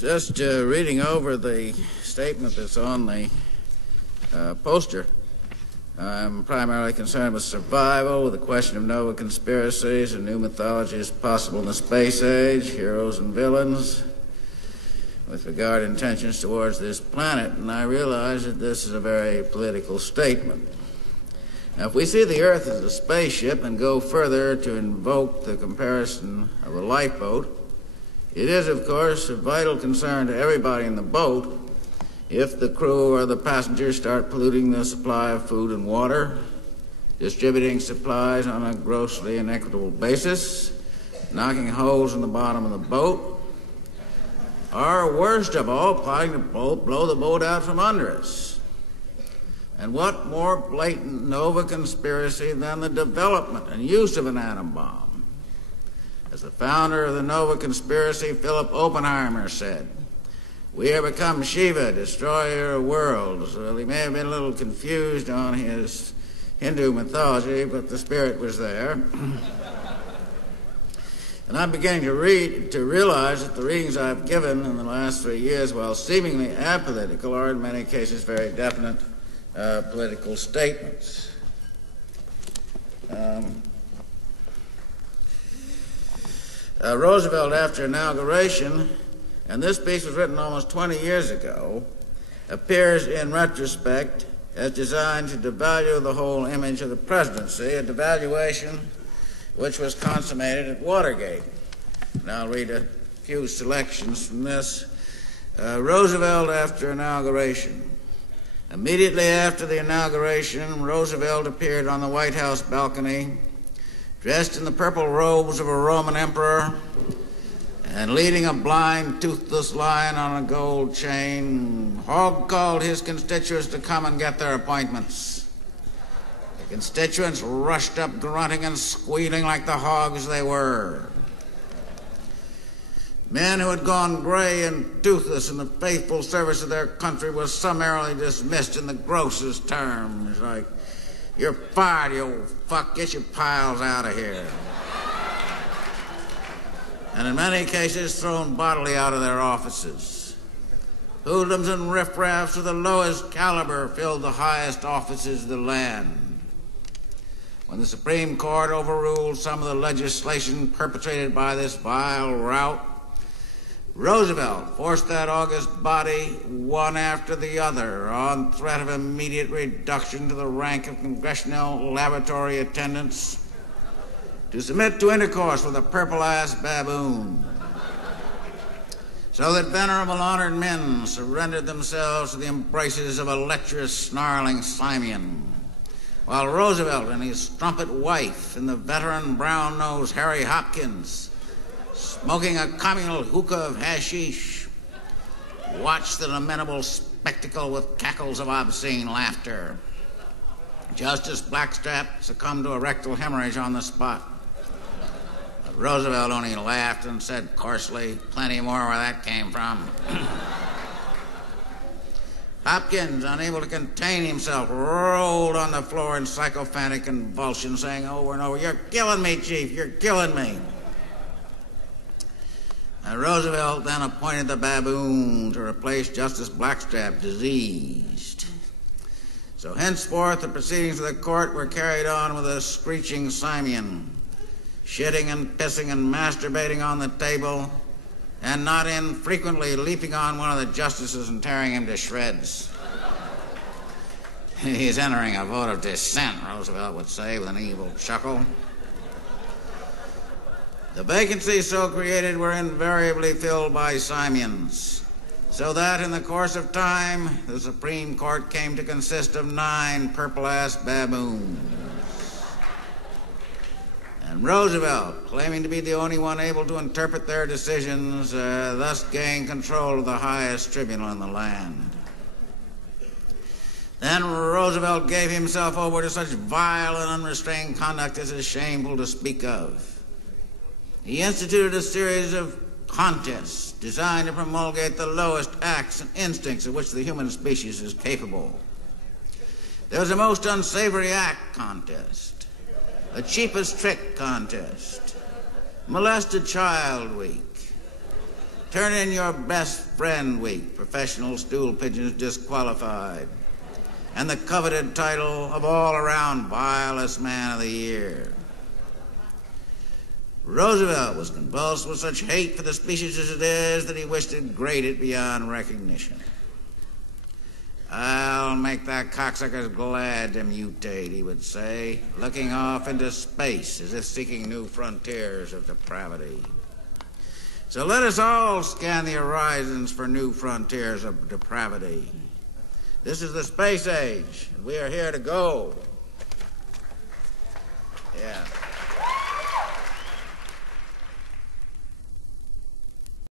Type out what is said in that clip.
Just reading over the statement that's on the poster. I'm primarily concerned with survival, with the question of Nova conspiracies and new mythologies possible in the space age, heroes and villains, with regard to intentions towards this planet. And I realize that this is a very political statement. Now, if we see the Earth as a spaceship and go further to invoke the comparison of a lifeboat, it is, of course, of vital concern to everybody in the boat if the crew or the passengers start polluting the supply of food and water, distributing supplies on a grossly inequitable basis, knocking holes in the bottom of the boat, or, worst of all, plotting to blow the boat out from under us. And what more blatant Nova conspiracy than the development and use of an atom bomb? As the founder of the Nova conspiracy, Philip Oppenheimer, said, "We have become Shiva, destroyer of worlds." Well, he may have been a little confused on his Hindu mythology, but the spirit was there. And I'm beginning to realize that the readings I've given in the last 3 years, while seemingly apolitical, are in many cases very definite political statements. Roosevelt, after inauguration, and this piece was written almost 20 years ago, appears in retrospect as designed to devalue the whole image of the presidency, a devaluation which was consummated at Watergate. And I'll read a few selections from this. Roosevelt after inauguration. Immediately after the inauguration, Roosevelt appeared on the White House balcony, dressed in the purple robes of a Roman emperor and leading a blind, toothless lion on a gold chain. Hogg called his constituents to come and get their appointments. The constituents rushed up, grunting and squealing like the hogs they were. Men who had gone gray and toothless in the faithful service of their country were summarily dismissed in the grossest terms, like, "You're fired, you old fuck. Get your piles out of here." And in many cases, thrown bodily out of their offices. Hoodlums and riffraffs of the lowest caliber filled the highest offices of the land. When the Supreme Court overruled some of the legislation perpetrated by this vile rout, Roosevelt forced that august body, one after the other, on threat of immediate reduction to the rank of congressional laboratory attendants, to submit to intercourse with a purple-ass baboon, so that venerable honored men surrendered themselves to the embraces of a lecherous, snarling Simeon, while Roosevelt and his strumpet wife and the veteran brown-nosed Harry Hopkins, smoking a communal hookah of hashish, watched the lamentable spectacle with cackles of obscene laughter. Justice Blackstrap succumbed to a rectal hemorrhage on the spot. But Roosevelt only laughed and said coarsely, "Plenty more where that came from." Hopkins, unable to contain himself, rolled on the floor in psychophantic convulsion, saying over and over, "You're killing me, Chief, you're killing me." And Roosevelt then appointed the baboon to replace Justice Blackstrap, diseased. So henceforth, the proceedings of the court were carried on with a screeching Simeon, shitting and pissing and masturbating on the table, and not infrequently leaping on one of the justices and tearing him to shreds. "He's entering a vote of dissent," Roosevelt would say with an evil chuckle. The vacancies so created were invariably filled by Simeons, so that in the course of time, the Supreme Court came to consist of 9 purple-ass baboons. And Roosevelt, claiming to be the only one able to interpret their decisions, thus gained control of the highest tribunal in the land. Then Roosevelt gave himself over to such vile and unrestrained conduct as is shameful to speak of. He instituted a series of contests designed to promulgate the lowest acts and instincts of which the human species is capable. There was a most unsavory act contest, a cheapest trick contest, molested child week, Turn in your best friend week, professional stool pigeons disqualified, and the coveted title of all-around vilest man of the year. Roosevelt was convulsed with such hate for the species as it is that he wished to degrade it beyond recognition. I'll make that cocksuckers glad to mutate, he would say, looking off into space as if seeking new frontiers of depravity. So let us all scan the horizons for new frontiers of depravity. This is the space age, and we are here to go. Yeah.